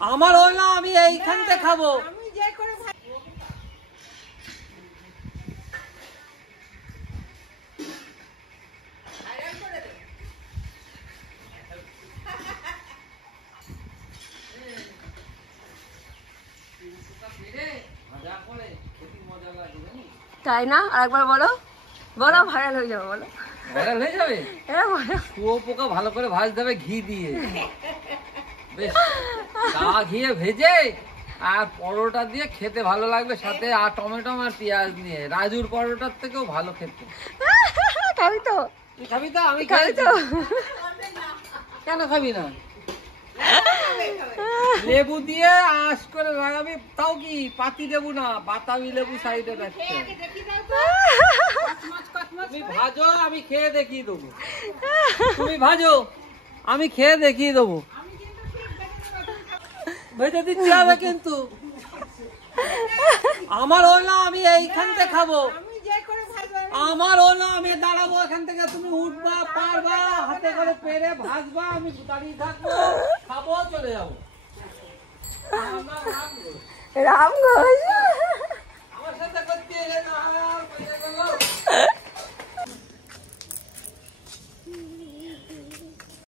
আমার হল না, আমি এইখানতে খাবো। তাই না? আরেকবার বলো, বলো, ভাইরাল হয়ে যাবে, বলো। ভাইরাল হয়ে যাবে? হ্যাঁ বলো। শুয়োপোকা ভালো করে ভাজতে হবে ঘি দিয়ে, বেশ গা ঘিয়ে ভেজে, আর পরোটা দিয়ে খেতে ভালো লাগবে, সাথে আর টমেটো আর পেঁয়াজ নিয়ে। রাজুর পরোটার থেকেও ভালো খেতে। খাবি তো? তুই খাবি তো? আমি খাবি তো? কেন খাবি না? লেবু দিয়ে আশ করে লাগাবি, তাও কি পাতি লেবু না, বাতাবি লেবু সাইডে রাখতে। তুমি ভাজো, আমি খেয়ে দেখিয়ে দেবো। তুমি ভাজো, আমি খেয়ে দেখিয়ে দেবো। ভেজে দিতে হবে কিন্তু। আমার হল না, আমি এইখানতে খাবো। আমার হল না, আমি দাঁড়াবো এখান থেকে, তুমি উঠবা, পারবা, হাতে করে পেরে ভাজবা, আমি দাঁড়িয়ে থাকবো, খাবো, চলে যাবো। রাম ঘোষ।